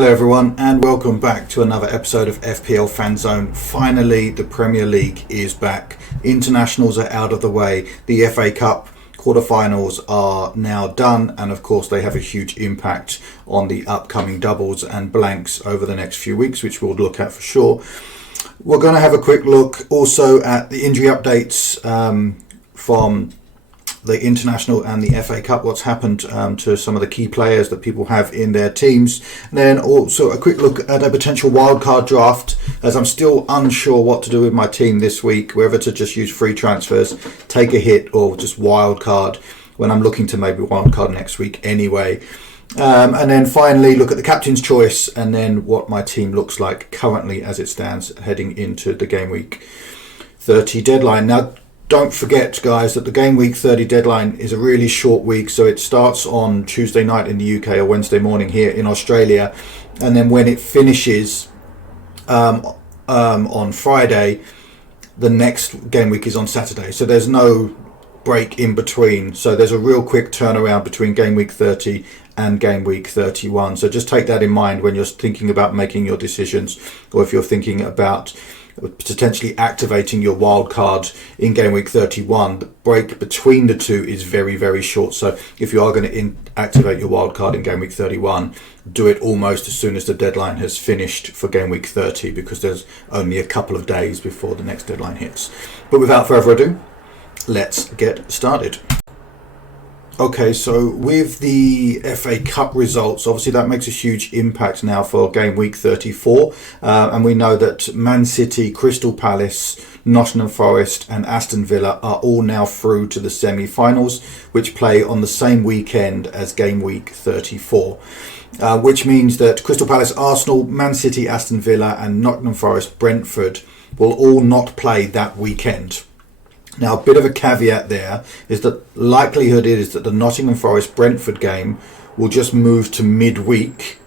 Hello everyone and welcome back to another episode of FPL Fan Zone. Finally, the Premier League is back. Internationals are out of the way. The FA Cup quarterfinals are now done, and of course they have a huge impact on the upcoming doubles and blanks over the next few weeks, which we'll look at for sure. We're going to have a quick look also at the injury updates from the International and the FA Cup, what's happened to some of the key players that people have in their teams. And then also a quick look at a potential wildcard draft, as I'm still unsure what to do with my team this week, whether to just use free transfers, take a hit, or just wildcard when I'm looking to maybe wildcard next week anyway. And then finally look at the captain's choice and then what my team looks like currently as it stands heading into the Gameweek 30 deadline. Now, don't forget, guys, that the Gameweek 30 deadline is a really short week, so it starts on Tuesday night in the UK or Wednesday morning here in Australia, and then when it finishes on Friday, the next game week is on Saturday. So there's no break in between. So there's a real quick turnaround between Gameweek 30 and Gameweek 31. So just take that in mind when you're thinking about making your decisions, or if you're thinking about potentially activating your wild card in game week 31. The break between the two is very, very short. So if you are going to activate your wild card in game week 31, do it almost as soon as the deadline has finished for game week 30, because there's only a couple of days before the next deadline hits. But without further ado, let's get started. Okay, so with the FA Cup results, obviously that makes a huge impact now for game week 34. And we know that Man City, Crystal Palace, Nottingham Forest and Aston Villa are all now through to the semi-finals, which play on the same weekend as game week 34. Which means that Crystal Palace, Arsenal, Man City, Aston Villa and Nottingham Forest, Brentford will all not play that weekend. Now, a bit of a caveat there is that likelihood is that the Nottingham Forest Brentford game will just move to midweek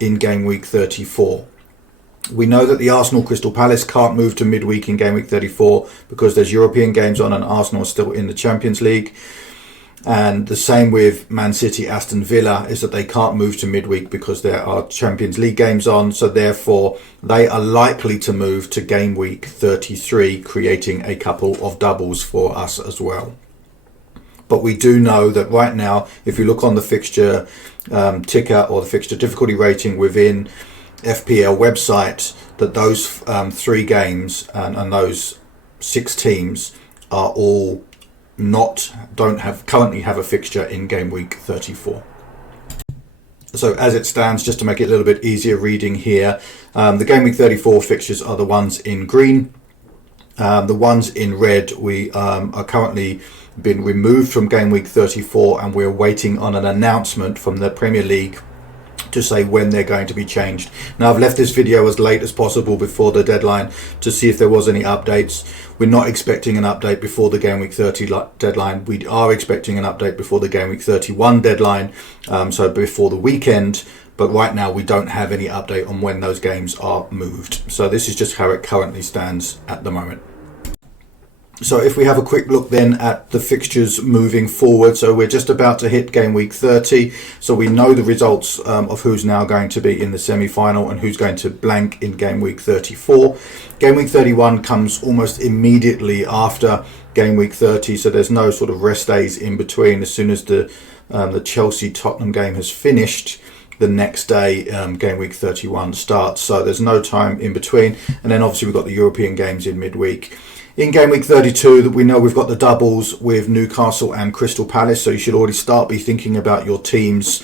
in game week 34. We know that the Arsenal Crystal Palace can't move to midweek in game week 34 because there's European games on and Arsenal are still in the Champions League. And the same with Man City Aston Villa is that they can't move to midweek because there are Champions League games on, so therefore they are likely to move to game week 33, creating a couple of doubles for us as well. But we do know that right now, if you look on the fixture ticker or the fixture difficulty rating within FPL website, that those three games and those 6 teams are all currently have a fixture in game week 34. So as it stands, just to make it a little bit easier reading here, the game week 34 fixtures are the ones in green. The ones in red we are currently been removed from game week 34, and we're waiting on an announcement from the Premier League to say when they're going to be changed. Now, I've left this video as late as possible before the deadline to see if there was any updates. We're not expecting an update before the game week 30 deadline. We are expecting an update before the game week 31 deadline, so before the weekend. But right now we don't have any update on when those games are moved. So this is just how it currently stands at the moment. So if we have a quick look then at the fixtures moving forward, so we're just about to hit game week 30, so we know the results of who's now going to be in the semi-final and who's going to blank in game week 34. Game week 31 comes almost immediately after game week 30, so there's no sort of rest days in between. As soon as the Chelsea-Tottenham game has finished, the next day game week 31 starts, so there's no time in between. And then obviously we've got the European games in midweek. In game week 32, that we know we've got the doubles with Newcastle and Crystal Palace, so you should already be thinking about your teams.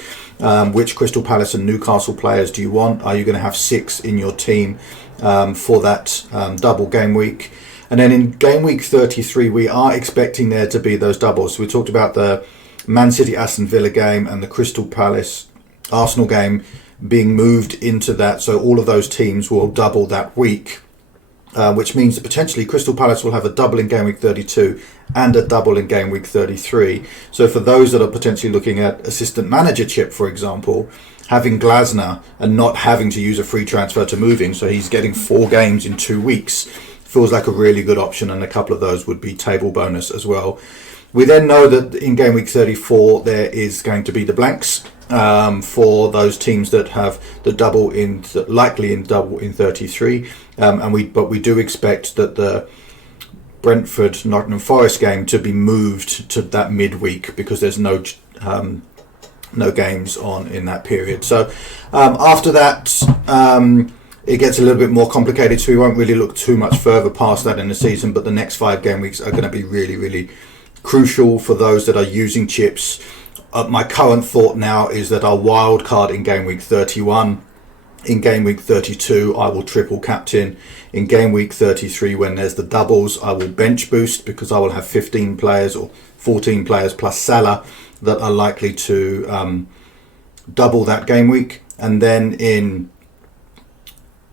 Which Crystal Palace and Newcastle players do you want? Are you going to have 6 in your team for that double game week? And then in game week 33, we are expecting there to be those doubles. So we talked about the Man City Aston Villa game and the Crystal Palace Arsenal game being moved into that, so all of those teams will double that week. Which means that potentially Crystal Palace will have a double in game week 32 and a double in game week 33. So for those that are potentially looking at assistant manager chip, for example, having Glasner and not having to use a free transfer to move him, so he's getting 4 games in 2 weeks, feels like a really good option, and a couple of those would be table bonus as well. We then know that in game week 34 there is going to be the blanks. for those teams that have the likely in double in 33, but we do expect that the Brentford Nottingham Forest game to be moved to that midweek because there's no games on in that period. So after that, it gets a little bit more complicated, so we won't really look too much further past that in the season, but the next 5 game weeks are going to be really, really crucial for those that are using chips. My current thought now is that I'll wildcard in game week 31. In game week 32, I will triple captain. In game week 33, when there's the doubles, I will bench boost because I will have 15 players or 14 players plus Salah that are likely to double that game week. And then in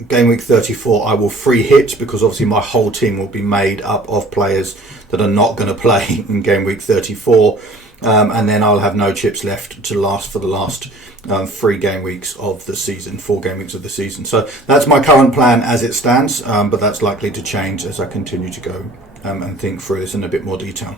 game week 34, I will free hit because obviously my whole team will be made up of players that are not going to play in game week 34. And then I'll have no chips left to last for the last 3 game weeks of the season, 4 game weeks of the season. So that's my current plan as it stands, but that's likely to change as I continue to go and think through this in a bit more detail.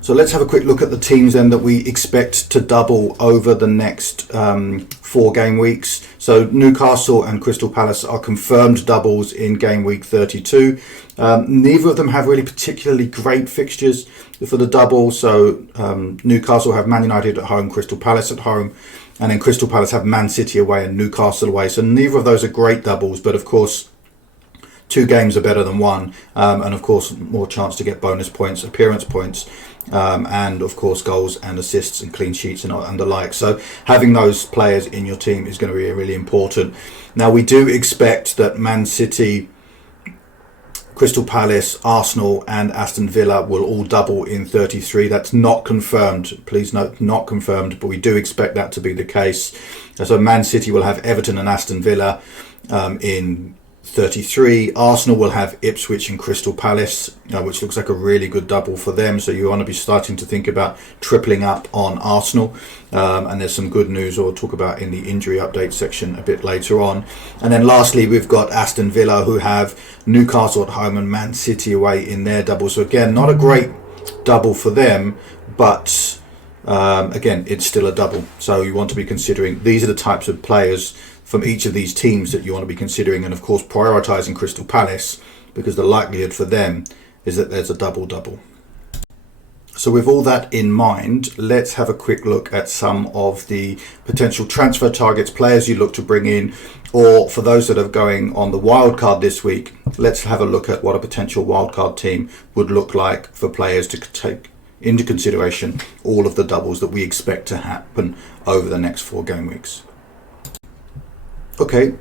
So let's have a quick look at the teams then that we expect to double over the next 4 game weeks. So Newcastle and Crystal Palace are confirmed doubles in game week 32. Neither of them have really particularly great fixtures for the double. So Newcastle have Man United at home, Crystal Palace at home, and then Crystal Palace have Man City away and Newcastle away. So neither of those are great doubles, but of course 2 games are better than 1, and of course more chance to get bonus points, appearance points, and of course goals and assists and clean sheets and the like. So having those players in your team is going to be really important. Now we do expect that Man City, Crystal Palace, Arsenal and Aston Villa will all double in 33. That's not confirmed. Please note, not confirmed, but we do expect that to be the case. So Man City will have Everton and Aston Villa in 33. Arsenal will have Ipswich and Crystal Palace, which looks like a really good double for them. So you want to be starting to think about tripling up on Arsenal. And there's some good news we'll talk about in the injury update section a bit later on. And then lastly, we've got Aston Villa who have Newcastle at home and Man City away in their double. So again, not a great double for them, but again, it's still a double. So you want to be considering, these are the types of players from each of these teams that you want to be considering, and of course prioritising Crystal Palace because the likelihood for them is that there's a double-double. So with all that in mind, let's have a quick look at some of the potential transfer targets, players you look to bring in, or for those that are going on the wildcard this week, let's have a look at what a potential wildcard team would look like for players to take into consideration all of the doubles that we expect to happen over the next 4 game weeks. Okay,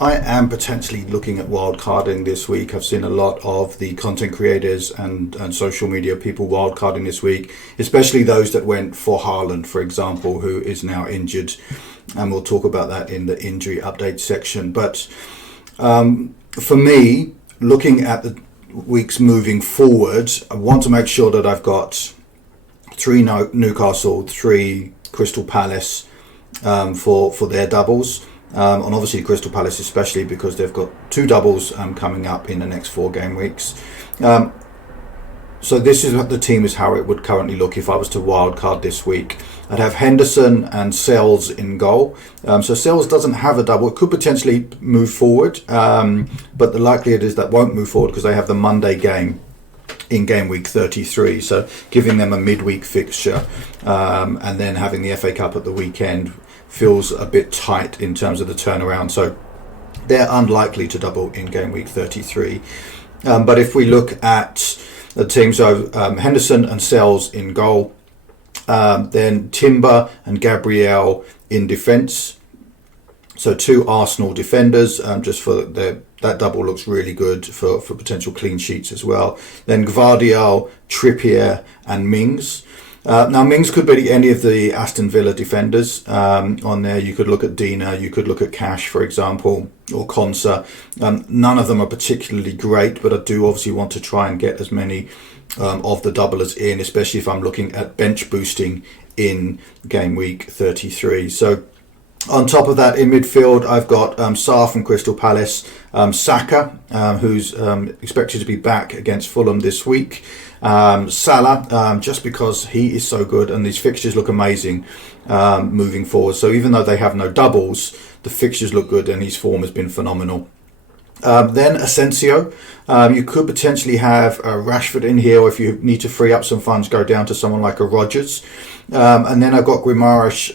I am potentially looking at wildcarding this week. I've seen a lot of the content creators and social media people wildcarding this week, especially those that went for Haaland, for example, who is now injured. And we'll talk about that in the injury update section. But for me, looking at the weeks moving forward, I want to make sure that I've got 3 Newcastle, 3 Crystal Palace for their doubles. And obviously Crystal Palace especially because they've got 2 doubles coming up in the next 4 game weeks. So this is what the team is how it would currently look if I was to wildcard this week. I'd have Henderson and Sells in goal. So Sells doesn't have a double. It could potentially move forward, but the likelihood is that won't move forward because they have the Monday game in game week 33. So giving them a midweek fixture and then having the FA Cup at the weekend feels a bit tight in terms of the turnaround, so they're unlikely to double in game week 33. But if we look at the team, so Henderson and Sells in goal, then Timber and Gabriel in defence. So 2 Arsenal defenders, just for that double looks really good for potential clean sheets as well. Then Gvardiol, Trippier and Mings. Now Mings could be any of the Aston Villa defenders on there. You could look at Dina, you could look at Cash, for example, or Konsa. None of them are particularly great, but I do obviously want to try and get as many of the doublers in, especially if I'm looking at bench boosting in game week 33. So On top of that, in midfield, I've got Sarr from Crystal Palace, Saka, who's expected to be back against Fulham this week, Salah, just because he is so good and these fixtures look amazing moving forward. So even though they have no doubles, the fixtures look good and his form has been phenomenal. Then Asensio, you could potentially have Rashford in here, or if you need to free up some funds, go down to someone like a Rodgers. And then I've got Guimaraes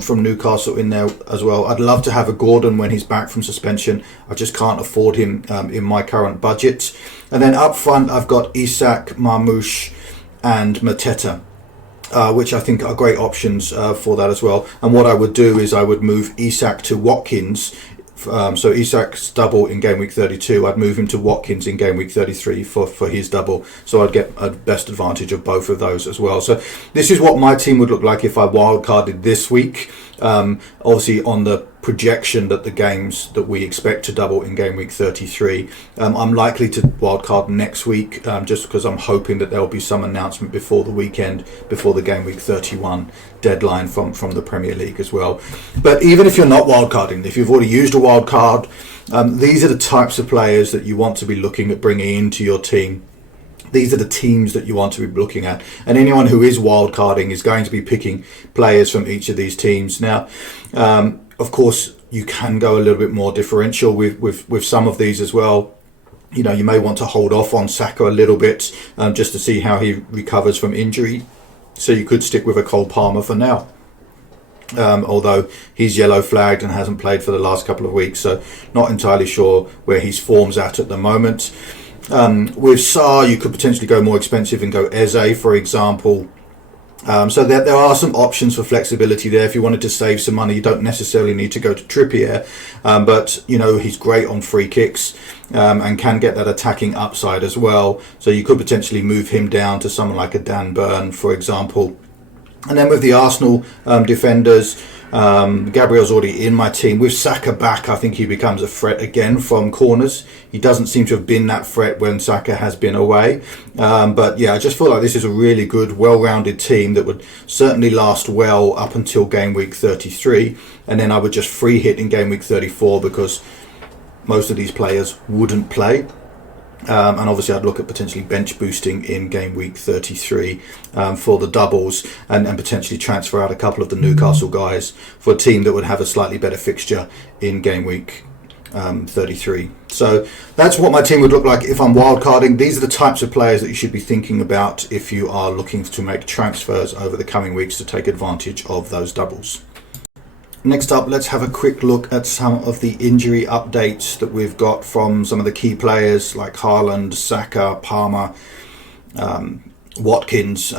from Newcastle in there as well. I'd love to have a Gordon when he's back from suspension. I just can't afford him in my current budget. And then up front, I've got Isak, Marmoush and Mateta, which I think are great options for that as well. And what I would do is I would move Isak to Watkins. So Isak's double in game week 32, I'd move him to Watkins in game week 33 for his double, so I'd get a best advantage of both of those as well. So this is what my team would look like if I wildcarded this week. Obviously on the projection that the games that we expect to double in game week 33, I'm likely to wildcard next week, just because I'm hoping that there'll be some announcement before the weekend, before the game week 31 deadline from the Premier League as well. But even if you're not wildcarding, if you've already used a wildcard, these are the types of players that you want to be looking at bringing into your team. These are the teams that you want to be looking at, and anyone who is wildcarding is going to be picking players from each of these teams. Now, of course, you can go a little bit more differential with some of these as well. You know, you may want to hold off on Saka a little bit just to see how he recovers from injury. So you could stick with a Cole Palmer for now. Although he's yellow flagged and hasn't played for the last couple of weeks, so not entirely sure where his form's at the moment. With Sarr, you could potentially go more expensive and go Eze, for example. So there are some options for flexibility there. If you wanted to save some money, you don't necessarily need to go to Trippier, but you know, he's great on free kicks and can get that attacking upside as well. So you could potentially move him down to someone like a Dan Burn, for example. And then with the Arsenal defenders, Gabriel's already in my team. With Saka back, I think he becomes a threat again from corners. He doesn't seem to have been that threat when Saka has been away. But yeah, I just feel like this is a really good, well-rounded team that would certainly last well up until game week 33. And then I would just free hit in game week 34 because most of these players wouldn't play. And obviously I'd look at potentially bench boosting in game week 33 for the doubles, and potentially transfer out a couple of the Newcastle guys for a team that would have a slightly better fixture in game week 33. So that's what my team would look like if I'm wildcarding. These are the types of players that you should be thinking about if you are looking to make transfers over the coming weeks to take advantage of those doubles. Next up, let's have a quick look at some of the injury updates that we've got from some of the key players like Haaland, Saka, Palmer, Watkins,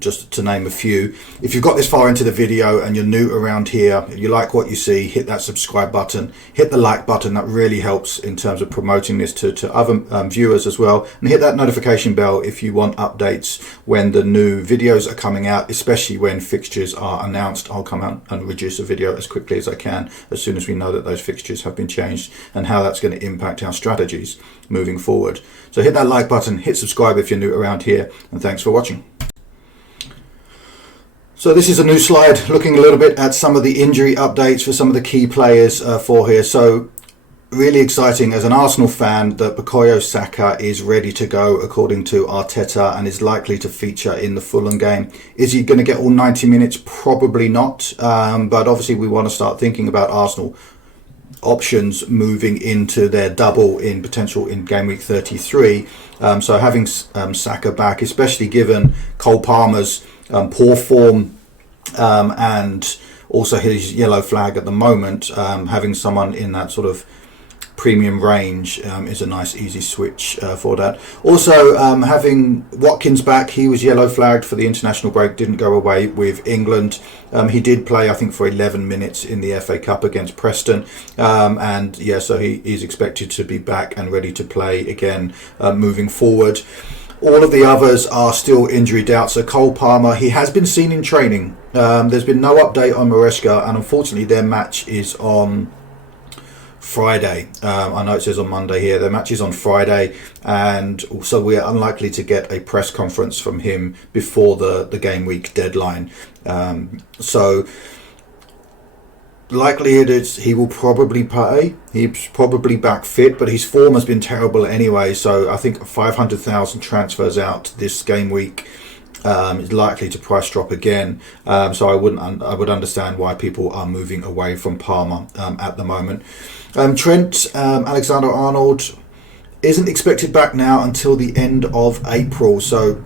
just to name a few. If you've got this far into the video and you're new around here, if you like what you see, hit that subscribe button, hit the like button. That really helps in terms of promoting this to other viewers as well, and hit that notification bell if you want updates when the new videos are coming out, especially when fixtures are announced. I'll come out and reduce a video as quickly as I can as soon as we know that those fixtures have been changed and how that's going to impact our strategies moving forward. So hit that like button, hit subscribe if you're new around here, and thanks for watching. So this is a new slide looking a little bit at some of the injury updates for some of the key players for here. So really exciting as an Arsenal fan that Bukayo Saka is ready to go according to Arteta and is likely to feature in the Fulham game. Is he going to get all 90 minutes? Probably not. But obviously we want to start thinking about Arsenal options moving into their double in potential in game week 33. So having Saka back, especially given Cole Palmer's poor form and also his yellow flag at the moment, having someone in that sort of premium range is a nice easy switch for that. Also having Watkins back, he was yellow flagged for the international break, didn't go away with England. He did play I think for 11 minutes in the FA Cup against Preston, and yeah, so he is expected to be back and ready to play again moving forward. All of the others are still injury doubts. So Cole Palmer, he has been seen in training. There's been no update on Maresca, and unfortunately their match is on Friday. I know it says on Monday here. Their match is on Friday, and so we are unlikely to get a press conference from him before the game week deadline. So likelihood is he will probably play. He's probably back fit, but his form has been terrible anyway. So I think 500,000 transfers out this game week is likely to price drop again. So I would understand why people are moving away from Palmer at the moment. Trent Alexander-Arnold isn't expected back now until the end of April. So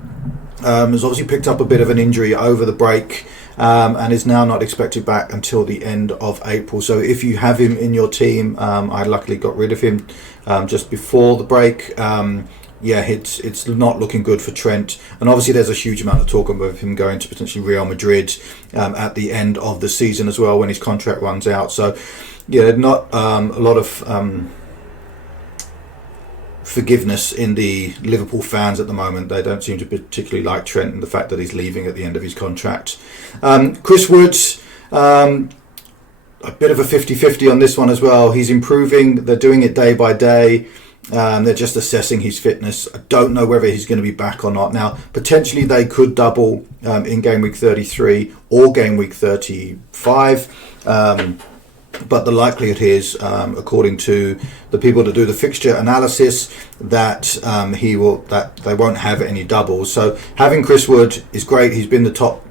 has obviously picked up a bit of an injury over the break. And is now not expected back until the end of April. So if you have him in your team, I luckily got rid of him just before the break. It's not looking good for Trent. And obviously there's a huge amount of talk about him going to potentially Real Madrid at the end of the season as well when his contract runs out. So not a lot of forgiveness in the Liverpool fans at the moment. They don't seem to particularly like Trent and the fact that he's leaving at the end of his contract. Chris Woods, a bit of a 50-50 on this one as well. He's improving. They're doing it day by day. They're just assessing his fitness. I don't know whether he's going to be back or not. Now, potentially they could double in game week 33 or game week 35. But the likelihood is, according to the people that do the fixture analysis, that that they won't have any doubles. So having Chris Wood is great. He's been the top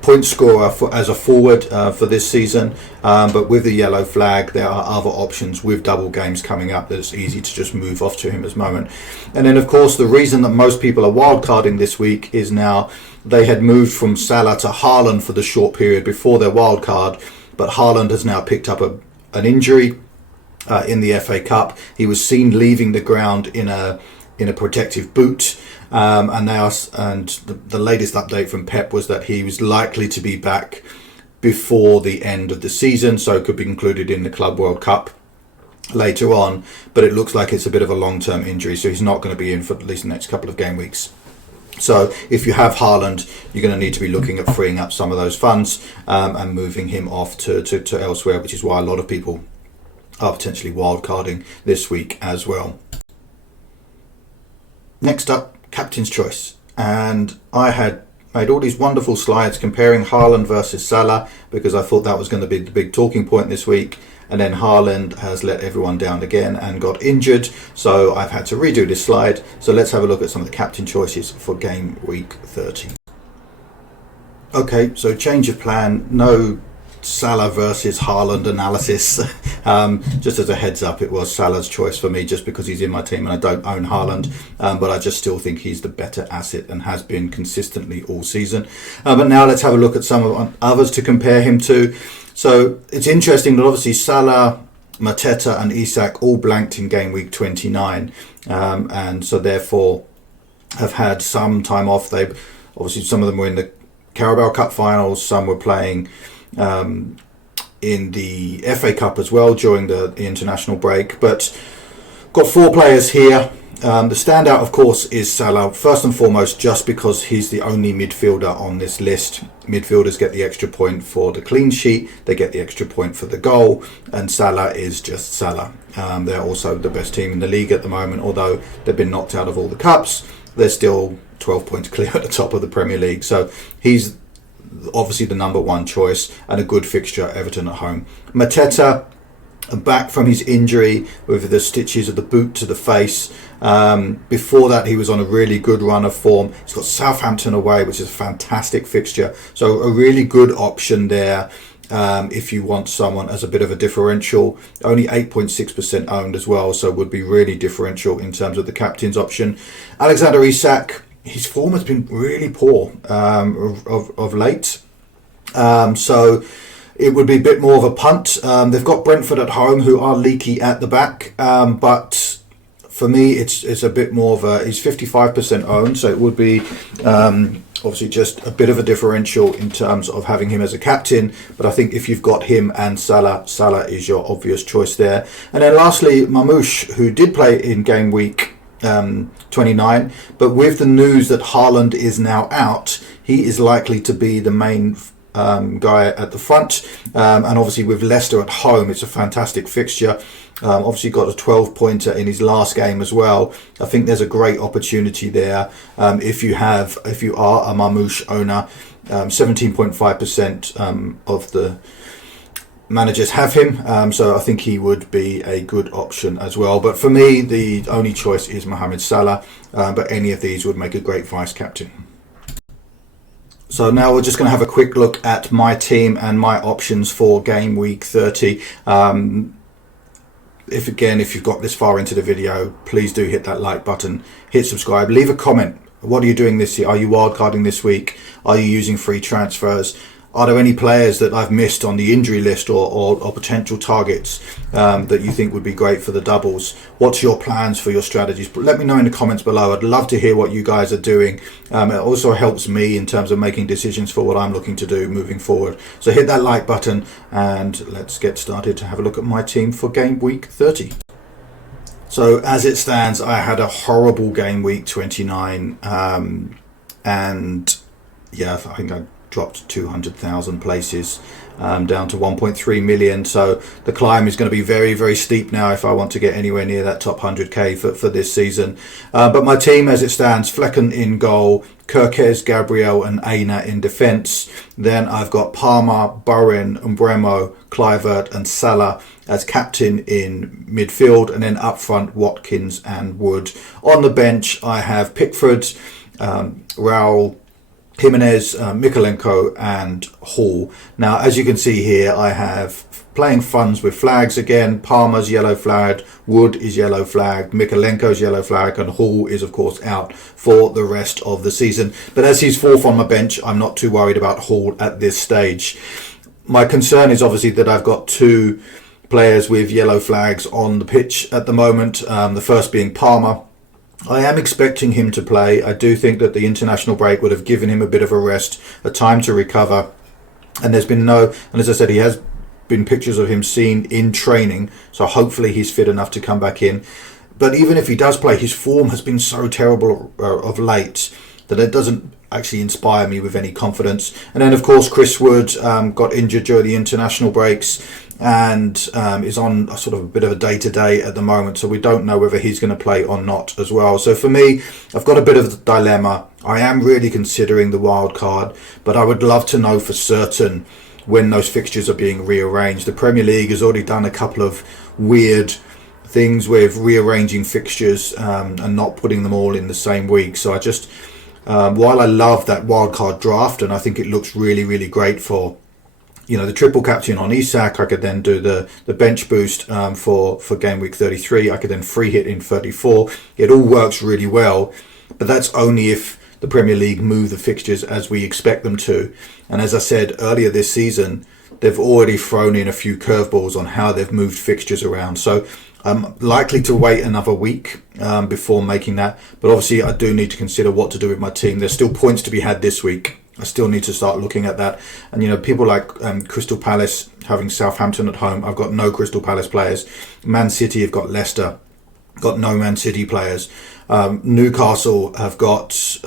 point scorer as a forward for this season. But with the yellow flag, there are other options with double games coming up that it's easy to just move off to him at the moment. And then, of course, the reason that most people are wildcarding this week is now they had moved from Salah to Haaland for the short period before their wildcard. But Haaland has now picked up an injury in the FA Cup. He was seen leaving the ground in a protective boot, and the latest update from Pep was that he was likely to be back before the end of the season, so could be included in the Club World Cup later on. But it looks like it's a bit of a long-term injury, so he's not going to be in for at least the next couple of game weeks. So if you have Haaland, you're going to need to be looking at freeing up some of those funds and moving him off to elsewhere, which is why a lot of people are potentially wildcarding this week as well. Next up, Captain's Choice. And I had made all these wonderful slides comparing Haaland versus Salah because I thought that was going to be the big talking point this week. And then Haaland has let everyone down again and got injured. So I've had to redo this slide. So let's have a look at some of the captain choices for game week 30. Okay, so change of plan. No Salah versus Haaland analysis. Just as a heads up, it was Salah's choice for me just because he's in my team and I don't own Haaland. But I just still think he's the better asset and has been consistently all season. But now let's have a look at some of others to compare him to. So it's interesting that obviously Salah, Mateta and Isak all blanked in game week 29 and so therefore have had some time off. They've obviously, some of them were in the Carabao Cup finals, some were playing in the FA Cup as well during the international break, but got 4 players here. The standout, of course, is Salah, first and foremost, just because he's the only midfielder on this list. Midfielders get the extra point for the clean sheet, they get the extra point for the goal, and Salah is just Salah. They're also the best team in the league at the moment, although they've been knocked out of all the cups. They're still 12 points clear at the top of the Premier League, so he's obviously the number one choice and a good fixture, Everton at home. Mateta, back from his injury with the stitches of the boot to the face. Before that, he was on a really good run of form. He's got Southampton away, which is a fantastic fixture. So a really good option there if you want someone as a bit of a differential. Only 8.6% owned as well, so would be really differential in terms of the captain's option. Alexander Isak, his form has been really poor of late. So it would be a bit more of a punt. They've got Brentford at home, who are leaky at the back, but for me, it's a bit more of a. He's 55% owned, so it would be obviously just a bit of a differential in terms of having him as a captain. But I think if you've got him and Salah, Salah is your obvious choice there. And then lastly, Mamouche, who did play in game week 29, but with the news that Haaland is now out, he is likely to be the main guy at the front, and obviously with Leicester at home, it's a fantastic fixture. Obviously got a 12-pointer in his last game as well. I think there's a great opportunity there if you are a Mamouche owner 17.5% of the managers have him, so I think he would be a good option as well. But for me, the only choice is Mohamed Salah, but any of these would make a great vice captain. So now we're just going to have a quick look at my team and my options for game week 30. If you've got this far into the video, please do hit that like button, hit subscribe, leave a comment. What are you doing this year? Are you wildcarding this week? Are you using free transfers? Are there any players that I've missed on the injury list or potential targets that you think would be great for the doubles? What's your plans for your strategies? Let me know in the comments below. I'd love to hear what you guys are doing. It also helps me in terms of making decisions for what I'm looking to do moving forward. So hit that like button and let's get started to have a look at my team for game week 30. So as it stands, I had a horrible game week 29 and yeah, I think I dropped 200,000 places down to 1.3 million. So the climb is going to be very, very steep now if I want to get anywhere near that top 100k for this season. But my team as it stands, Flecken in goal, Kirkes, Gabriel and Aina in defence. Then I've got Palmer, Bowen, Umbremo, Kluivert and Salah as captain in midfield. And then up front, Watkins and Wood. On the bench, I have Pickford, Raul, Jimenez, Mykolenko and Hall. Now, as you can see here, I have playing funds with flags again. Palmer's yellow flagged, Wood is yellow flagged, Mykolenko's yellow flag, and Hall is, of course, out for the rest of the season. But as he's fourth on my bench, I'm not too worried about Hall at this stage. My concern is obviously that I've got two players with yellow flags on the pitch at the moment. The first being Palmer. I am expecting him to play. I do think that the international break would have given him a bit of a rest, a time to recover. And there's been and as I said, he has been pictures of him seen in training. So hopefully he's fit enough to come back in. But even if he does play, his form has been so terrible of late that it doesn't actually inspire me with any confidence. And then, of course, Chris Wood got injured during the international breaks and is on a sort of a bit of a day-to-day at the moment, so we don't know whether he's going to play or not as well. So for me, I've got a bit of a dilemma. I am really considering the wild card, but I would love to know for certain when those fixtures are being rearranged. The Premier League has already done a couple of weird things with rearranging fixtures and not putting them all in the same week. So I just, while I love that wildcard draft and I think it looks really, really great for the triple captain on Isak, I could then do the bench boost for game week 33. I could then free hit in 34. It all works really well, but that's only if the Premier League move the fixtures as we expect them to. And as I said earlier this season, they've already thrown in a few curveballs on how they've moved fixtures around. So I'm likely to wait another week before making that. But obviously I do need to consider what to do with my team. There's still points to be had this week. I still need to start looking at that. And, people like Crystal Palace having Southampton at home. I've got no Crystal Palace players. Man City have got Leicester. Got no Man City players. Newcastle have got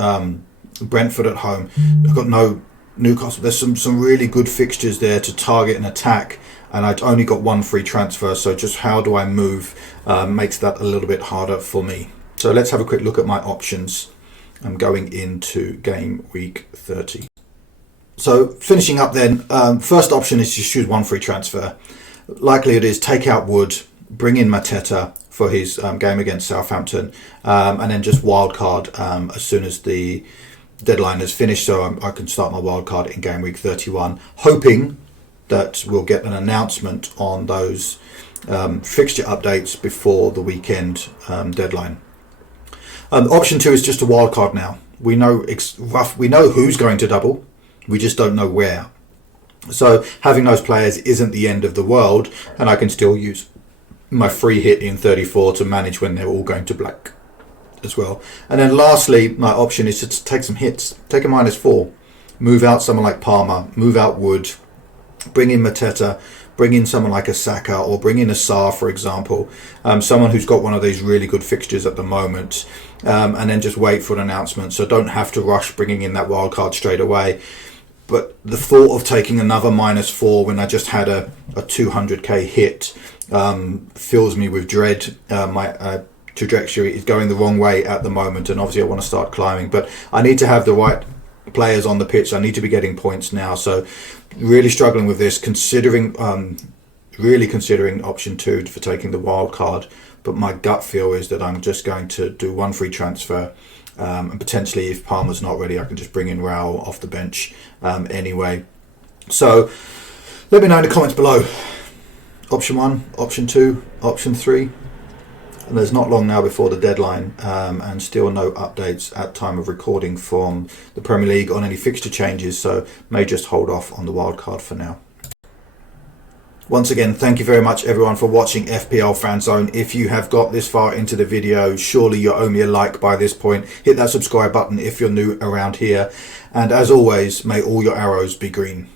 Brentford at home. I've got no Newcastle. There's some really good fixtures there to target and attack. And I've only got one free transfer. So just how do I move makes that a little bit harder for me. So let's have a quick look at my options. I'm going into game week 30. So finishing up then, first option is to choose one free transfer. Likely it is take out Wood, bring in Mateta for his game against Southampton, and then just wildcard as soon as the deadline is finished, so I can start my wildcard in game week 31, hoping that we'll get an announcement on those fixture updates before the weekend deadline. Option 2 is just a wild card now. We know we know who's going to double. We just don't know where. So having those players isn't the end of the world, and I can still use my free hit in 34 to manage when they're all going to black as well. And then lastly, my option is to take some hits. Take a -4. Move out someone like Palmer. Move out Wood. Bring in Mateta. Bring in someone like a Saka, or bring in a Saar, for example, someone who's got one of these really good fixtures at the moment, and then just wait for an announcement. So don't have to rush bringing in that wild card straight away. But the thought of taking another -4 when I just had a 200k hit fills me with dread. My trajectory is going the wrong way at the moment, and obviously I want to start climbing. But I need to have the right players on the pitch. I need to be getting points now, so really struggling with this, really considering option 2 for taking the wild card, but my gut feel is that I'm just going to do one free transfer, and potentially if Palmer's not ready I can just bring in Raul off the bench anyway. So let me know in the comments below, option 1, option 2, option 3. And there's not long now before the deadline, and still no updates at time of recording from the Premier League on any fixture changes, so may just hold off on the wildcard for now. Once again, thank you very much everyone for watching FPL Fan Zone. If you have got this far into the video, surely you owe me a like by this point. Hit that subscribe button if you're new around here, and as always, may all your arrows be green.